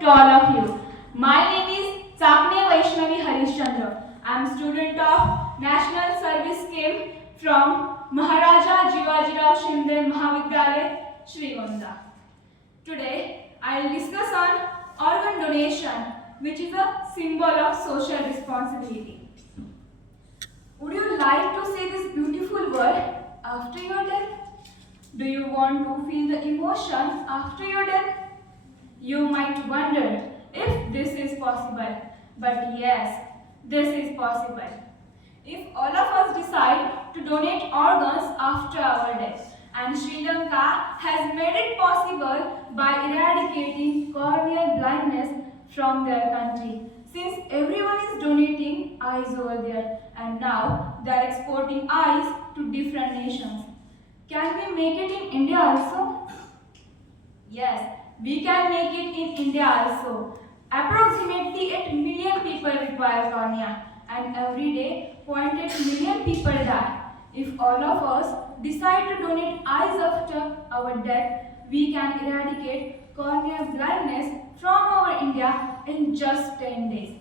to all of you. My name is Sakne Vaishnavi Harishchandra. I am student of National Service Scheme from Maharaja Jivaji Rao Shinde Mahavidyalaya, Srigonda. Today, I will discuss on organ donation, which is a symbol of social responsibility. Would you like to see this beautiful world after your death? Do you want to feel the emotion after your death? You might wonder if this is possible, but yes, this is possible. If all of us decide to donate organs after our death, and Sri Lanka has made it possible by eradicating corneal blindness from their country. Since everyone is donating eyes over there, and now they are exporting eyes to different nations. Can we make it in India also? Yes, we can make it in India also. Approximately 8 million people require cornea, and every day 0.8 million people die. If all of us decide to donate eyes after our death, we can eradicate corneal blindness from our India in just 10 days.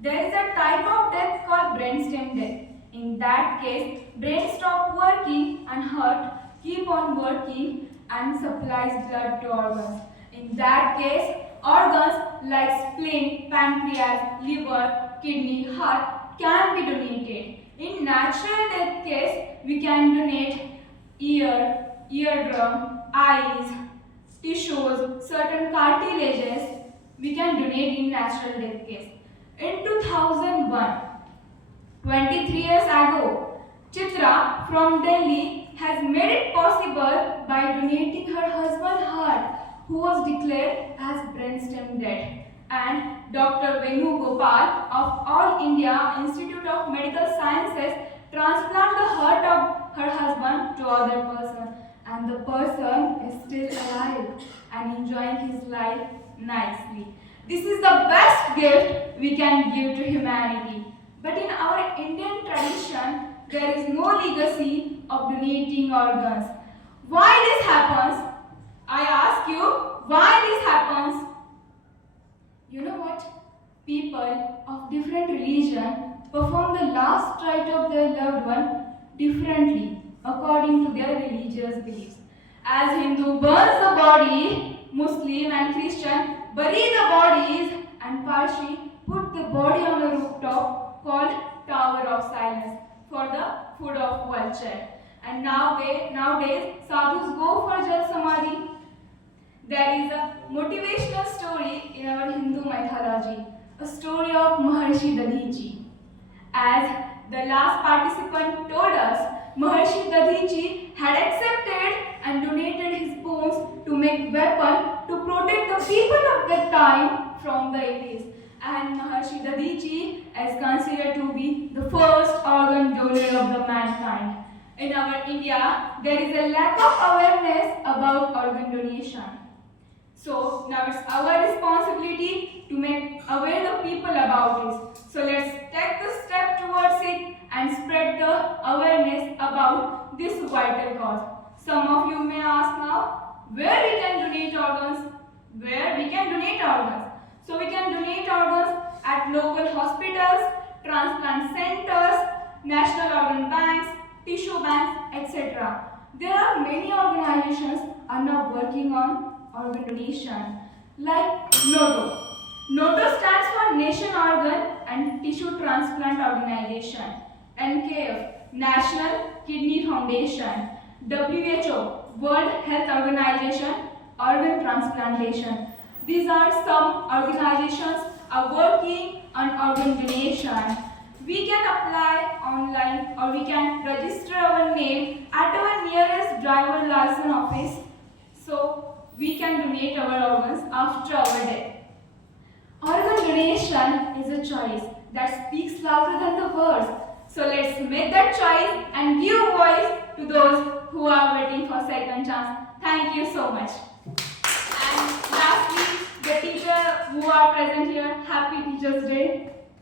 There is a type of death called brainstem death. In that case, brain stops working and heart keep on working and supplies blood to organs. In that case, organs like spleen, pancreas, liver, kidney, heart can be donated. In natural death case, we can donate ear, eardrum, eyes, tissues, certain cartilages. We can donate in natural death case. In 2001, 23 years ago, Chitra from Delhi has made it possible by donating her husband's heart, who was declared as brainstem dead. And Dr. Venu Gopal of All India Institute of Medical Sciences transplanted the heart of her husband to other person, and the person is still alive and enjoying his life nicely. This is the best gift we can give to humanity. But in our Indian tradition, there is no legacy of donating organs. Why this happens? I ask you, why this happens? You know what? People of different religion perform the last rite of their loved one differently according to their religious beliefs. As Hindu burns the body, Muslim and Christian bury the bodies, and Parsi put the body on a rooftop called Tower of Silence for the food of vulture. And nowadays, sadhus go for Jal Samadhi. There is a motivational story in our Hindu mythology, a story of Maharshi Dadhiji. As the last participant told us, Maharshi Dadhiji had accepted and donated his bones to make weapon to protect the people of that time from the enemies. And Maharshi Dadhiji is considered to be the first organ donor of the mankind. In our India, there is a lack of awareness about organ donation. So now it's our responsibility to make aware the people about it. So let's take the step towards it and spread the awareness about this vital cause. Some of you may ask now, where we can donate organs? Where we can donate organs? So we can donate organs at local hospitals, transplant centers, national organ banks, tissue banks, etc. There are many organizations are now working on organ donation, like NOTO. NOTO stands for Nation Organ and Tissue Transplant Organization. NKF, National Kidney Foundation. WHO, World Health Organization, Organ Transplantation. These are some organizations are working on organ donation. We can apply online or we can register our name at our nearest driver license office, so we can donate our organs after our death. Organ donation is a choice that speaks louder than the words. So let's make that choice and give voice to those who are waiting for second chance. Thank you so much. And lastly, the teachers who are present here, happy Teachers' Day.